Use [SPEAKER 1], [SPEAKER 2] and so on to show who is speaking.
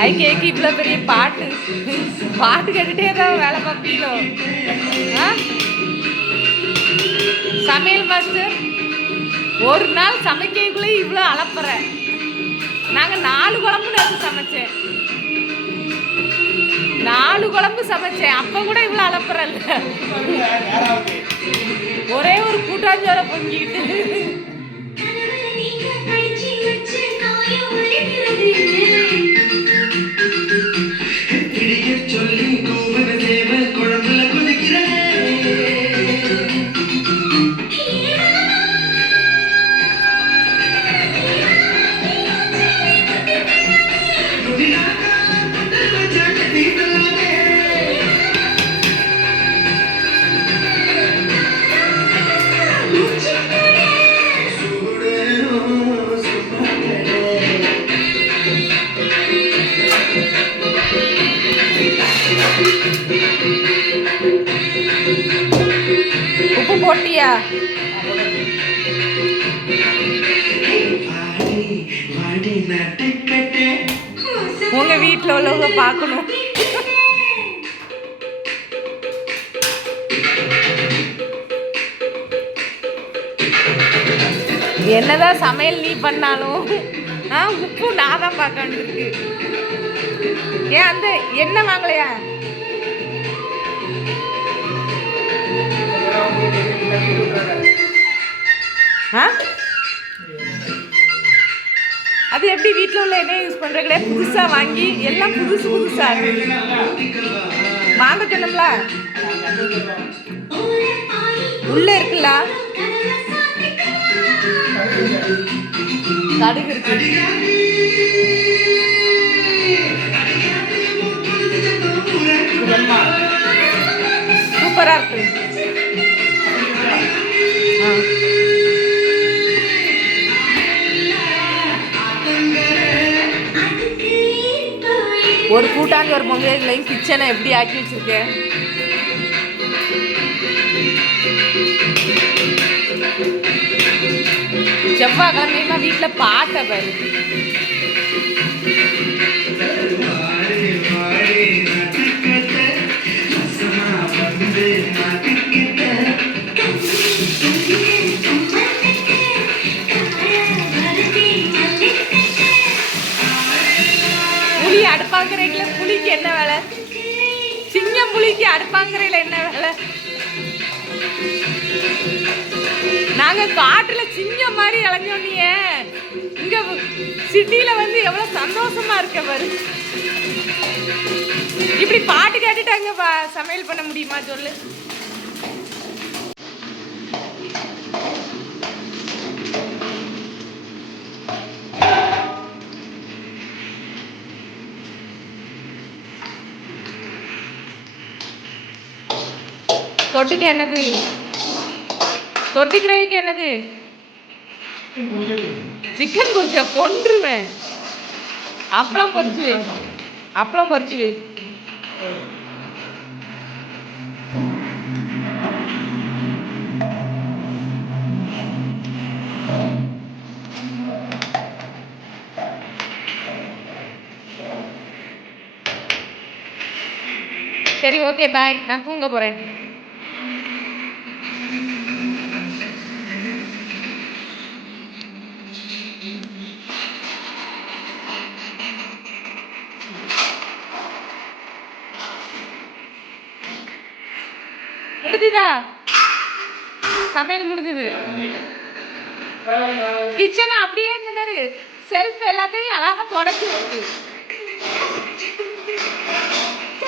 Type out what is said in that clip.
[SPEAKER 1] ஐ கேக்கு இவ்வளோ பெரிய பாட்டு. பாட்டு கேட்டுட்டே தான் வேலை பார்ப்பீங்களோ ஆ? சமையல் மாஸ்டர் ஒரு நாள் சமைக்கக்குள்ளே இவ்வளோ அலப்புறேன் நாங்கள் நாலு குழம்பு நேற்று சமைச்சேன். நாலு குழம்பு சமைச்சேன். அப்போ கூட இவ்வளோ அலப்புறல்ல ஒரே ஒரு போட்டியா? உங்க வீட்டில் உள்ளவங்க பார்க்கணும். என்னதான் சமையல் நீ பண்ணாலும் ஆ உப்பு நான் தான் பார்க்க வேண்டியிருக்கு. ஏன் அந்த என்ன வாங்கலையா? ஆ? அது எப்படி வீட்டில் உள்ள எண்ணெய் யூஸ் பண்ணுறீங்களே புதுசாக வாங்கி எல்லாம் புதுசு புதுசாக வாங்க சொன்னோம்ல. உள்ள இருக்குல்ல? கடுகு இருக்கு. சூப்பராக இருக்கு. ஒரு கூட்டாங்க ஒரு பொங்கலையும் கிச்சனை எப்படி ஆக்கி வச்சிருக்கேன் செவ்வாய்க்கிழமையுமா வீட்டில் பார்த்த பாரு
[SPEAKER 2] வாடி
[SPEAKER 1] புளி அடுப்பாங்கரையில புளிக்கு என்ன வேலை? சிங்கம் புளிக்கு அடுப்பாங்கரையில என்ன வேலை? நாங்க காட்டுல சிங்கம் மாதிரி இளைஞ்சோன்னியே இங்க சிட்டியில வந்து எவ்வளவு சந்தோஷமா இருக்க பாரு. இப்படி பாட்டு கேட்டுட்டு அங்க சமையல் பண்ண முடியுமா சொல்லு. தொட்டுக்க என்னது தொட்டுக்கிறதுக்கு என்னது சிக்கன் பொரிச்ச கொன்றுவேன் அப்பளம் பொரிச்சு வை. அப்பளம் பொரிச்சு வை. சரி ஓகே பாய் நான் தூங்க போறேன் முடிஞ்சுதா சமையல் முடிஞ்சுது. கிச்சன் அப்படியே இருந்தாரு செல்ஃப் எல்லாத்தையும் அழகா தொடச்சு